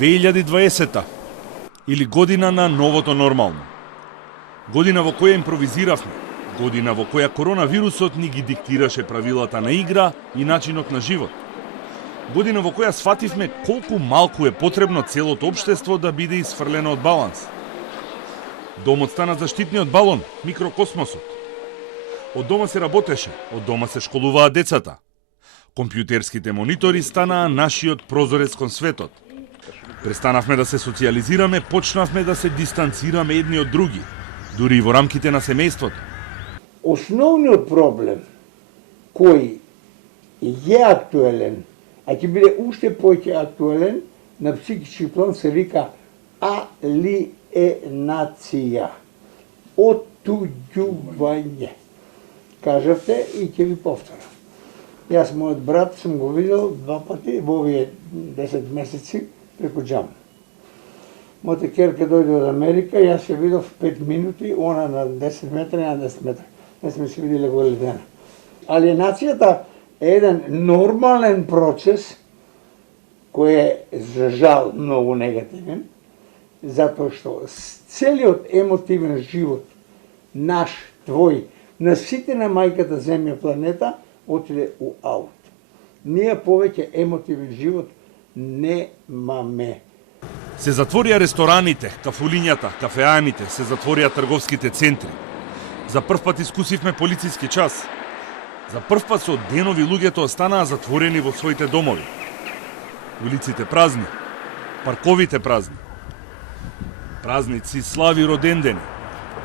2020 или година на новото нормално. Година во која импровизиравме, година во која коронавирусот ни ги диктираше правилата на игра и начинот на живот. Година во која сфативме колку малку е потребно целото општество да биде исфрлено од баланс. Домот стана заштитниот балон, микрокосмосот. Од дома се работеше, од дома се школуваа децата. Компјутерските монитори станаа нашиот прозорец кон светот. Престанавме да се социализираме, почнавме да се дистанцираме едни од други, дури и во рамките на семејството. Основниот проблем кој е актуелен, а ќе биде уште повеќе актуелен на психички план, се вика алиенација, оттуѓување. Кажавте и ќе ви повторам. Јас мојот брат сум го видел 2 пати во овие 10 месеци преку џам. Мојата ќерка дојде од Америка, јас ја видов 5 минути, она на 10 метра, на 10 метра. Не сме се виделе во ледена. Алиенацијата е еден нормален процес кој е, за жал, многу негативен, затоа што целиот емотивен живот, наш, твој, на сите на мајката Земја планета, отиде у аут. Ние повеќе емотивен живот немаме. Се затворија рестораните, кафулињата, кафеаните, се затворија трговските центри. За прв пат искусивме полициски час. За прв пат со денови луѓето останаа затворени во своите домови. Улиците празни, парковите празни. Празници, слави, родендени.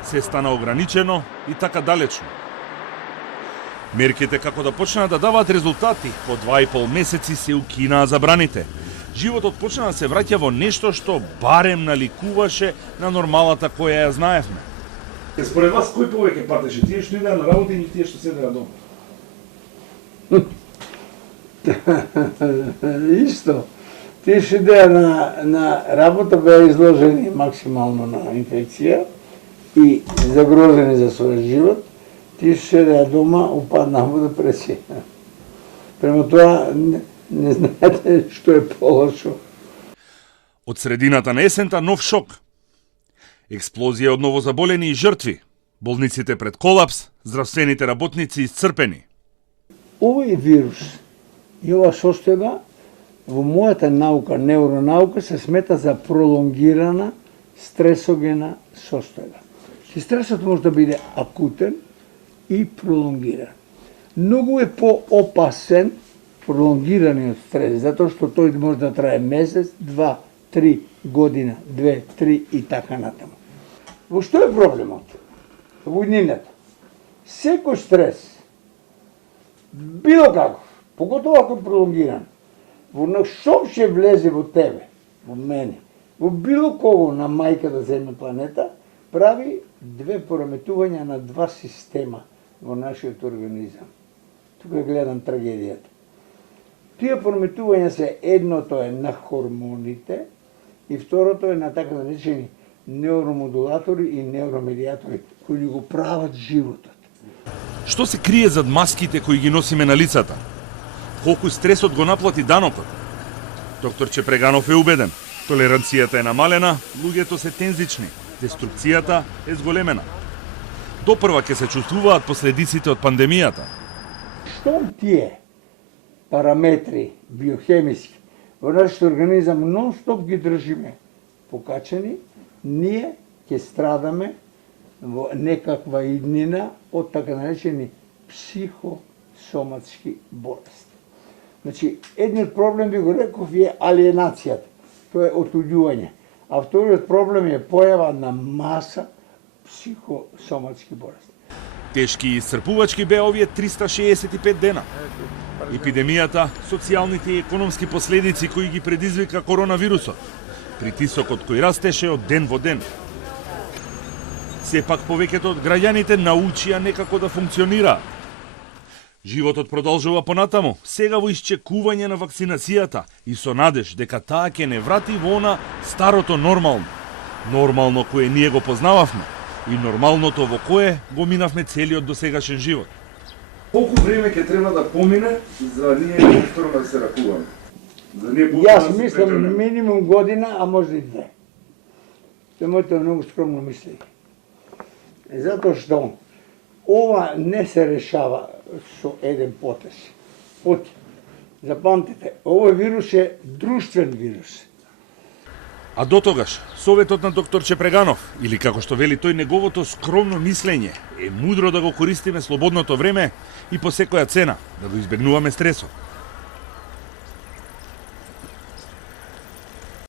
Се стана ограничено и така далечно. Мерките како да почнаа да даваат резултати, по 2,5 месеци се укинаа забраните. Животот почна да се враќа во нешто што барем наликуваше на нормалата која ја знаевме. Според вас, кој повеќе патеше? Тие што идеа на работа или тие што седеа дома? Исто. Тие што идеа на работа беа изложени максимално на инфекција и загрозени за својот живот. Тие што седеа дома упаднаа во депресија. Према тоа не знаете што е полошо. Од средината на есента нов шок. Експлозија од новозаболени и жртви. Болниците пред колапс, здравствените работници исцрпени. Овој вирус и ова состојба во мојата наука, невронаука, се смета за пролонгирана стресогена состојба. Стресот може да биде акутен и пролонгиран. Многу е поопасен пролонгираниот стрес, затоа што тој може да трае месец, 2, 3 година, 2, 3 и така натаму. Во што е проблемот? Во иднината. Секој стрес, било каков, поготово ако е пролонгиран, во што ќе влезе во тебе, во мене, во било кого на мајката Земја планета, прави 2 пореметувања на 2 система во нашиот организам. Тука гледам трагедијата. Тие пореметувања се, едното е на хормоните и второто е на така наречени невромодулатори и невромедиатори кои го прават животот. Што се крие зад маските кои ги носиме на лицата? Колку стресот го наплати данокот? Доктор Чепреганов е убеден. Толеранцијата е намалена, луѓето се тензични, деструкцијата е зголемена. Допрва ќе се чувствуваат последиците од пандемијата. Штом тие параметри биохемиски во нашиот организам нон-стоп ги држиме покачени, ние ќе страдаме во некаква иднина од така наречени психосоматски болести. Значи, едниот проблем би го реков е алиенацијата, тоа е отуѓување, а вториот проблем е појава на маса психосоматски болести. Тешки и исцрпувачки беа овие 365 дена. Епидемијата, социјалните и економски последици кои ги предизвика коронавирусот, притисокот кој растеше од ден во ден. Сепак повеќето од граѓаните научија некако да функционираат. Животот продолжува понатаму, сега во исчекување на вакцинацијата и со надеж дека таа ќе не врати во она старото нормално. Нормално кое ние го познававме и нормалното во кое го минавме целиот досегашен живот. Колку време ќе треба да помине за ние повторно да се ракуваме? Јас мислам минимум година, а може и 2. Тоа е моето многу скромно мислење. Затоа што ова не се решава со еден потез. Запамтите, овој вирус е друштвен вирус. А до тогаш, советот на докторче Преганов, или како што вели тој неговото скромно мислење, е мудро да го користиме слободното време и по секоја цена, да го избегнуваме стресот.